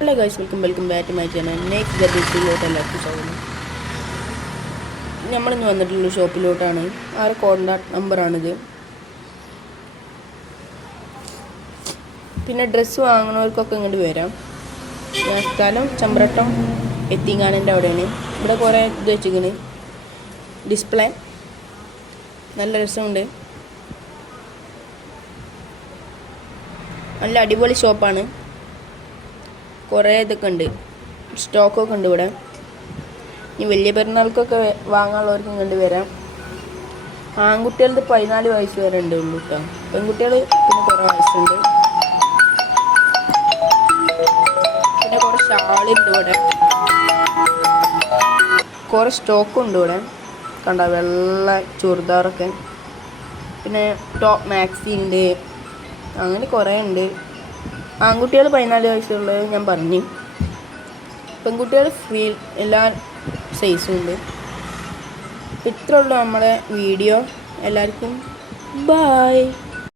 Hello guys, welcome back to my channel. Next ഡബ്ല്യൂസിലോട്ട് എല്ലാവർക്കും സ്വാഗതം. നമ്മളിന്ന് വന്നിട്ടുള്ള ഷോപ്പിലോട്ടാണ്. ആറ് കോൺടാക്ട് നമ്പറാണിത്. പിന്നെ ഡ്രസ്സ് വാങ്ങുന്നവർക്കൊക്കെ ഇങ്ങോട്ട് വരാം. ഞാൻ സ്ഥലം ചമ്പ്രട്ടം എത്തിങ്ങാനൻ്റെ അവിടെയാണ്. ഇവിടെ കുറേ ഇത് വെച്ചിരിക്കണ് ഡിസ്പ്ലേ, നല്ല രസമുണ്ട്. നല്ല അടിപൊളി ഷോപ്പാണ്. കുറേ ഇതൊക്കെ ഉണ്ട്, സ്റ്റോക്കൊക്കെ ഉണ്ട് ഇവിടെ. ഈ വലിയ പെരുന്നാൾക്കൊക്കെ വാങ്ങാനുള്ളവർക്കും കണ്ടു വരാം. ആൺകുട്ടികളുടെ 14 വയസ്സ് വരെ ഉണ്ട് ഉള്ളൂ കേട്ടോ. പെൺകുട്ടികൾ പിന്നെ കുറേ വയസ്സുണ്ട്. പിന്നെ കുറേ ഷാളുണ്ട് ഇവിടെ, കുറേ സ്റ്റോക്കുണ്ട് ഇവിടെ. കണ്ട വെള്ള ചുരിദാറൊക്കെ, പിന്നെ ടോപ്പ് മാക്സി ഉണ്ട്, അങ്ങനെ കുറേ ഉണ്ട്. ആൺകുട്ടികൾ 14 വയസ്സുള്ളത് ഞാൻ പറഞ്ഞു. പെൺകുട്ടികൾ ഫ്രീ എല്ലാ സൈസും ഉണ്ട്. ഇത്രയുള്ളൂ നമ്മുടെ വീഡിയോ. എല്ലാവർക്കും ബൈ.